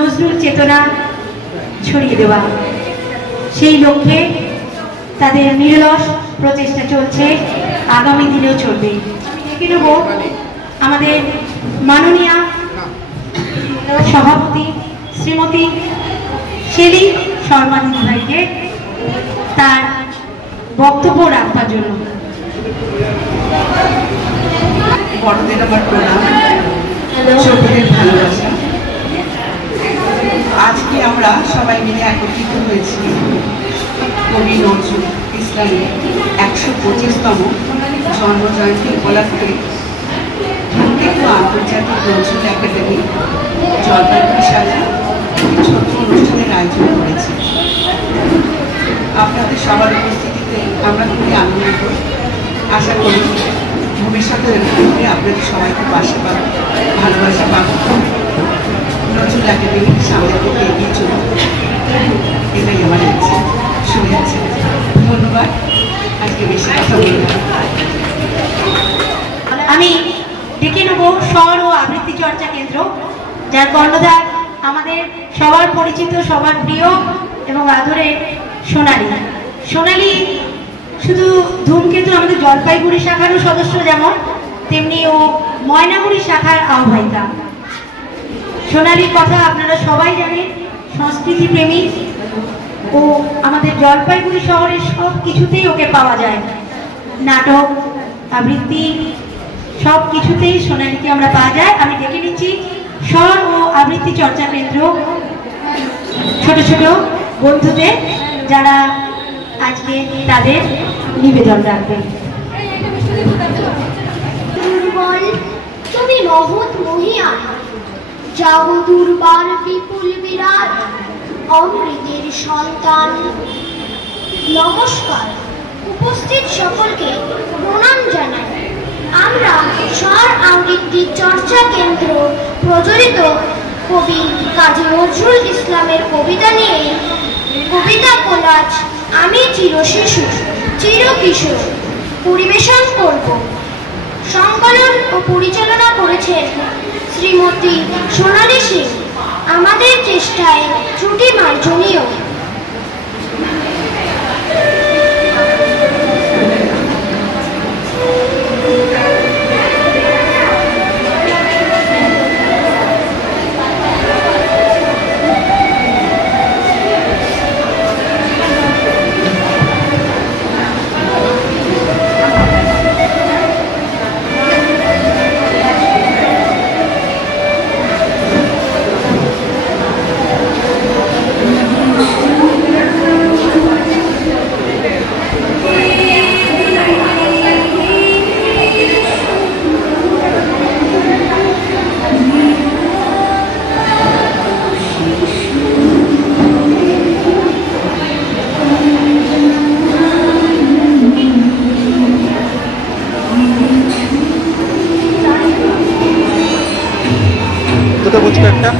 নজরুল চেতনা ছড়িয়ে দেওয়া। সেই লক্ষ্যে তাদের নিরলস প্রচেষ্টা চলছে, আগামী দিনেও চলবে। আমি ডেকে নেব আমাদের মাননীয়া সভাপতি শ্রীমতী শেলি শর্মা ভাইকে তার বক্তব্য রাখবার জন্য। বড়দের আমার প্রণাম, ছোটদের ভালোবাসা। আজকে আমরা সবাই মিলে একত্রিত হয়েছি কবি নজরুল ইসলামের ১২৫তম জন্মজয়ন্তী উপলক্ষে ধূমকেতু আন্তর্জাতিক নজরুল একাডেমি জলপাইগুড়ি শাখা ছোট্ট অনুষ্ঠানের আয়োজন করেছি। আপনাদের সবার উপস্থিতিতে আমরা খুবই আনন্দিত। আশা করি ভবিষ্যতে আপনাদের সবাইকে পাশে পাবো, ভালোবাসা পাবো। নজরুল একাডেমি সামনের দিকে এগিয়ে চলুন, এটাই আমার ইচ্ছে। শুনেছি, ধন্যবাদ। আজকে বেশি কথা বললাম। আমি ডেকে নেব স্বর ও আবৃত্তি চর্চা কেন্দ্র, যার কর্ণধার আমাদের সবার পরিচিত, সবার প্রিয় এবং আদরের সোনালী। সোনালী শুধু ধূমকেতু আমাদের জলপাইগুড়ি শাখারও সদস্য যেমন, তেমনি ও ময়নাগুড়ি শাখার আহ্বায়িকা। সোনালীর কথা আপনারা সবাই জানেন, সংস্কৃতি প্রেমী ও আমাদের জলপাইগুড়ি শহরের সব কিছুতেই ওকে পাওয়া যায়। নাটক, আবৃত্তি সব কিছুতেই সোনালীকে আমরা পাওয়া যায়। আমি ডেকে নিচ্ছি স্বর ও আবৃত্তি চর্চা কেন্দ্র ছোট ছোট বন্ধুদের, যারা আজকে তাদের নিবেদন রাখবেন। তুমি মহৎ মহিয়ান, যাও দুর্বার বিপুল বিরাট, অমৃতের সন্তান। নমস্কার, উপস্থিত সকলকে প্রণাম জানাই। আমরা স্বর আবৃত্তি চর্চা কেন্দ্র প্রচলিত কবি কাজী নজরুল ইসলামের কবিতা নিয়ে কবিতা কোলাজ আমি চিরশিশু চিরকিশোর পরিবেশন করব। সংকলন ও পরিচালনা করেছেন শ্রীমতী সোনালী সিং। আমাদের চেষ্টায় ত্রুটি মার্জনীয়। একটা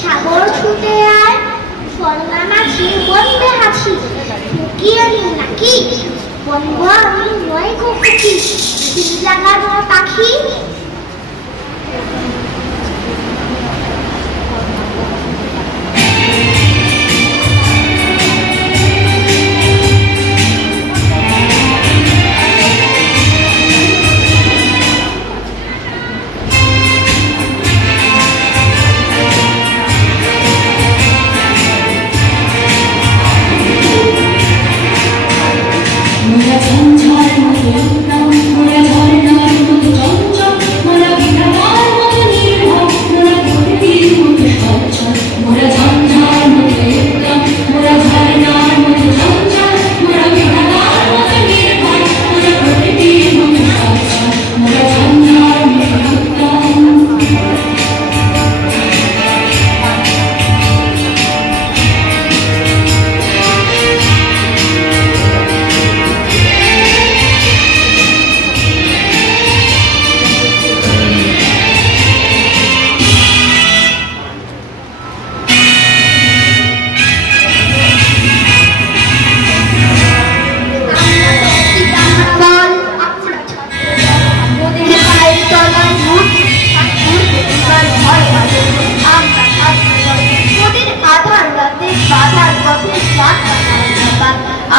সাগর ছুটে আয়, ফলনা মাছি বলবে হাসি, ফুকিয়ে নাকি বলবো আমি নয় খুকি সিল লাগানো পাখি।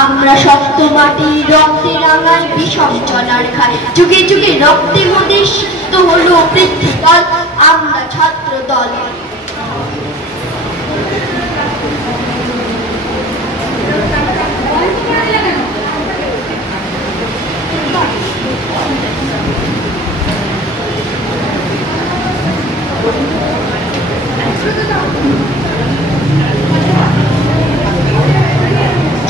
আমরা শক্ত মাটি রক্তে রাঙাল বিষম চলার খাই, যুগে যুগে রক্তে মোদের সিক্ত হলো বৃদ্ধি দল, আমরা ছাত্র দল।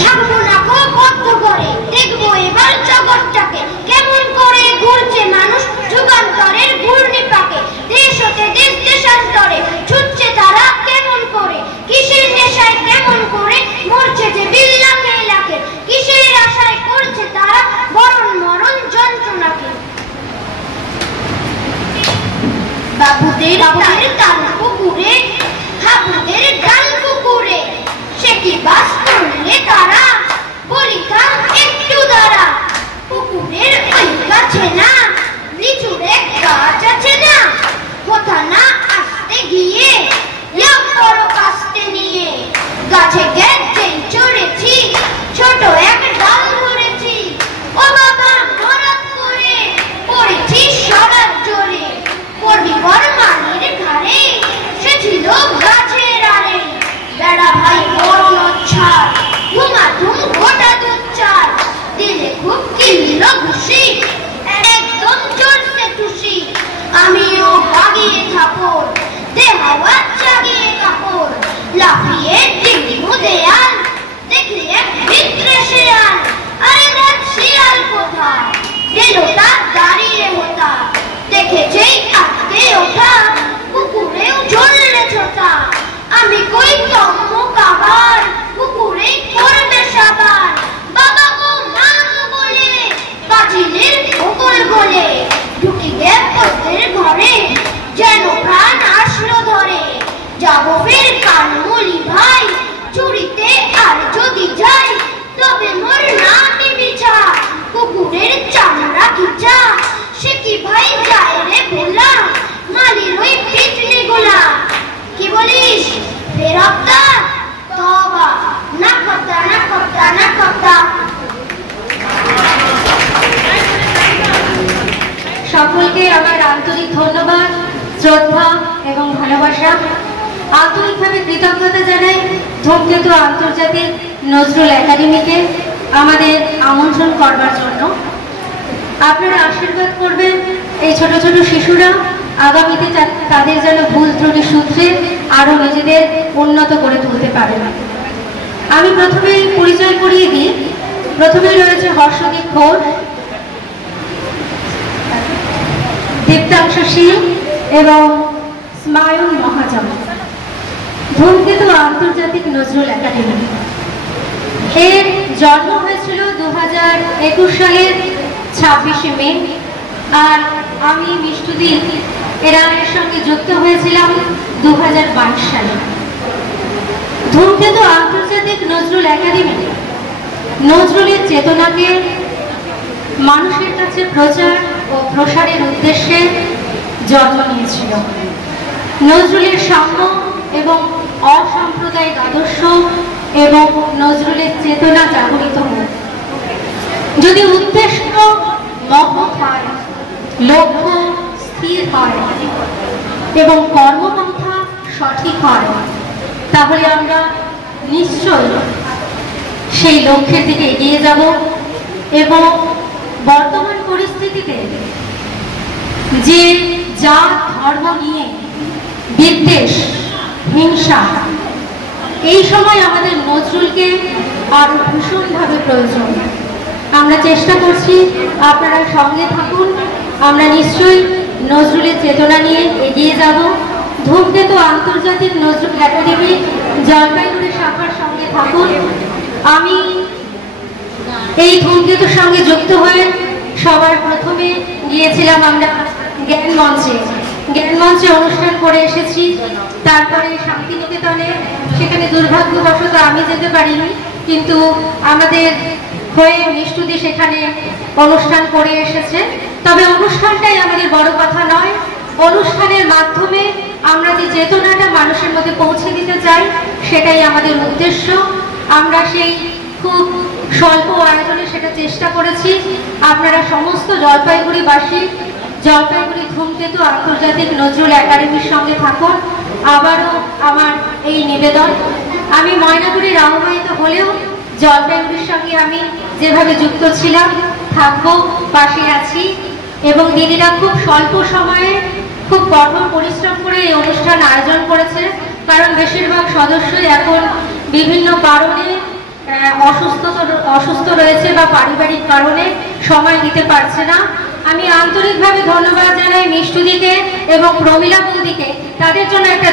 থাকবো না গো বদ্ধ করে, দেখবো এবার জগৎটাকে কেমন করে ঘুরছে মানুষ যুগান্তরের ঘূর্ণি পাকে। দেশ হতে দেশ দেশান্তরে ছুটছে তারা কেমন করে, কিসের নেশায় কেমন করে মরছে যে বিল্লাখে লাখে, কিসের আশায় করছে তারা বরণ মরণ যন্ত্রণাকে। বাবুদের কাল পুকুরে, হাবুদের ডাল পুকুরে, সে কি বাস করলে তারা, বলি থাম একটু দাঁড়া। পুকুরের ওই গাছে না লিচুর এক গাছ আছে না, কোথা না আসতে গিয়ে লাভ বড় কাস্তে নিয়ে, গাছে গেছেই চড়েছি ছোট এক ডাল ধরেছি, ও বাবা মরাত করে পড়েছি সবার জোরে, পড়বি বর মানির ঘাড়ে সে ছিল গাছের আড়ে। বেড়া ভাই বড় নচ্ছার ঘুমাধুম গোটা দুচ্চার, দিলে খুব কিনল ঘুষি একদম জোরসে টুসি, আমিও বাগিয়ে থাপড় দে হাওয়া জাগিয়ে কাপড়, লাফিয়ে ডিঙ্গু দেয়াল দেখলি এক ভিতরে শেয়াল, আরে দেখ শিয়াল কোথা দেলোটা দাঁড়িয়ে হোতা, দেখেছেই আটকে ওঠা পুকুরেও ঝরলে ছোটা, আমি কই কম্ম কাবার পুকুরে করবে সাবার, বাবা গো মা গো বলে পাঁচিলের ভূগোল বলে, ঢুকিলে পথের ঘরে যেন প্রাণ আসলো ধরে, যাবো ফের কানমুলি ভাই চুরিতে আর যদি যাই, তবে মোর নামই মিছা পুকুরের চামড়া খিচা, সে কি ভাই যায় রে ভোলা মালির ওই পিটনি গোলা। কি বলিস বেরপ্তা তবা না কপ্তা না কপ্তা না কপ্তা। সকলকে আমার আন্তরিক ধন্যবাদ, শ্রদ্ধা এবং ভালোবাসা। আন্তরিকভাবে কৃতজ্ঞতা জানাই ধূমকেতু আন্তর্জাতিক নজরুল একাডেমিকে আমাদের আমন্ত্রণ করবার জন্য। আপনারা আশীর্বাদ করবেন এই ছোট ছোট শিশুরা আগামীতে তাদের যেন ভুল ত্রুটি সূত্রে আরো নিজেদের উন্নত করে তুলতে পারে। আমি প্রথমেই পরিচয় করিয়ে দিই। প্রথমেই রয়েছে হর্ষদীপ ঘোষ, দীপ্তাংশু শীল এবং স্মায়ন মহাজন, ধূমকেতু আন্তর্জাতিক নজরুল একাডেমি। এর জন্ম হয়েছিল 2021 সালের 26শে মে, আর আমি মিষ্টুদি এর সঙ্গে যুক্ত হয়েছিলাম 2022 সালে। ধূমকেতু আন্তর্জাতিক নজরুল একাডেমি নজরুলের চেতনাকে মানুষের কাছে প্রচার ও প্রসারের উদ্দেশ্যে জন্ম নিয়েছিল। নজরুলের সাম্য এবং অসাম্প্রদায়িক আদর্শ এবং নজরুলের চেতনা জাগরিত হোক। যদি উদ্দেশ্য মহৎ হয়, লক্ষ্য স্থির হয় এবং কর্মপন্থা সঠিক হয়, তাহলে আমরা নিশ্চয়ই সেই লক্ষ্যের দিকে এগিয়ে যাব। এবং বর্তমান পরিস্থিতিতে যে জাত ধর্ম নিয়ে বিদ্বেষ, হিংসা, এই সময় আমাদের নজরুলকে আরো ভীষণভাবে প্রয়োজন। আমরা চেষ্টা করছি, আপনারা সঙ্গে থাকুন। আমরা নিশ্চয়ই নজরুলের চেতনা নিয়ে এগিয়ে যাব। ধূমকেতু আন্তর্জাতিক নজরুল একাডেমি জলপাইগুড়ি শাখার সঙ্গে থাকুন। আমি এই ধূমকেতুর সঙ্গে যুক্ত হয়ে সবার প্রথমে গিয়েছিলাম আমরা জ্ঞান মঞ্চে অনুষ্ঠান করে এসেছি। তারপরে শান্তিনিকেতনে, সেখানে দুর্ভাগ্যবশত আমি যেতে পারিনি, কিন্তু আমাদের হয়ে মিষ্টুদি সেখানে অনুষ্ঠান করে এসেছে। তবে অনুষ্ঠানটাই আমাদের বড় কথা নয়, অনুষ্ঠানের মাধ্যমে আমরা যে চেতনাটা মানুষের মধ্যে পৌঁছে দিতে চাই সেটাই আমাদের উদ্দেশ্য। আমরা সেই খুব স্বল্প আয়োজনে সেটা চেষ্টা করেছি। আপনারা সমস্ত জলপাইগুড়িবাসী জলপাইগুড়ি ধূমকেতু আন্তর্জাতিক নজরুল একাডেমির সঙ্গে থাকুন। আবারও আমার এই নিবেদন, আমি ময়নাগুড়ির আহ্বায়িত হলেও জলপাইগুড়ির সঙ্গে আমি যেভাবে যুক্ত ছিলাম থাকবো, পাশে আছি। এবং দিদিরা খুব স্বল্প সময়ে খুব কঠোর পরিশ্রম করে এই অনুষ্ঠান আয়োজন করেছে, কারণ বেশিরভাগ সদস্যই এখন বিভিন্ন কারণে অসুস্থ রয়েছে বা পারিবারিক কারণে সময় দিতে পারছে না। আমি আন্তরিকভাবে ধন্যবাদ জানাই মিষ্টুদিকে এবং প্রমীলা বৌদিকে। তাদের জন্য একটা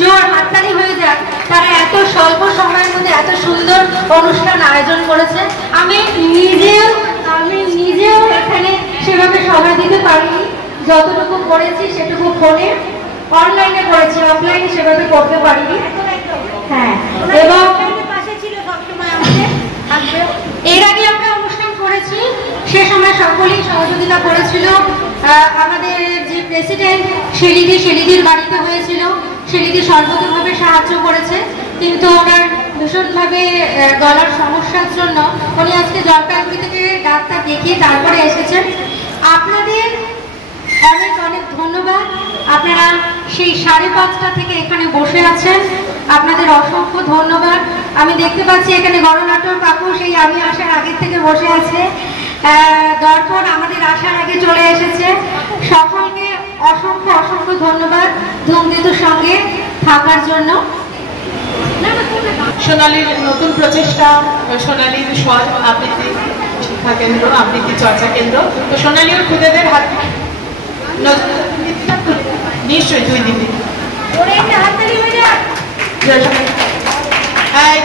জোর হাততালি হয়ে যাক। তারা এত স্বল্প সময়ের মধ্যে এত সুন্দর অনুষ্ঠান আয়োজন করেছে। আমি নিজেও এখানে সেভাবে সময় দিতে পারিনি। যতটুকু করেছি সেটুকু ফোনে অনলাইনে করেছি, অফলাইনে সেভাবে করতে পারিনি। হ্যাঁ, এবং এর আগে আমরা অনুষ্ঠান করেছি, সে সময় সকলেই সহযোগিতা করেছিল। আমাদের যে প্রেসিডেন্ট শেলিদির বাড়িতে হয়েছিল, শেলিদি সর্বতভাবে সাহায্য করেছে, কিন্তু ওনার ভীষণভাবে গলার সমস্যার জন্য উনি আজকে জলপাইগুড়ি থেকে ডাক্তার দেখিয়ে তারপরে এসেছেন। আপনাদের অনেক অনেক ধন্যবাদ। আপনারা সেই 5:30টা থেকে এখানে বসে আছেন, আপনাদের অসংখ্য ধন্যবাদ। আমি দেখতে পাচ্ছি এখানে গণনাট্য কাকু সেই আমি আসার আগে থেকে বসে আছে। দর্পণ আমাদের আসার আগে চলে এসেছে। সকলকে অসংখ্য অসংখ্য ধন্যবাদ ধূমকেতুর সঙ্গে থাকার জন্য। সোনালীর নতুন প্রচেষ্টা, সোনালীর স্বর আবৃত্তি শিক্ষা কেন্দ্র, আবৃত্তি চর্চা কেন্দ্র। তো সোনালী ওর খুদেদের হাত নিশ্চয়ই 2 দিন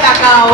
তাকাও।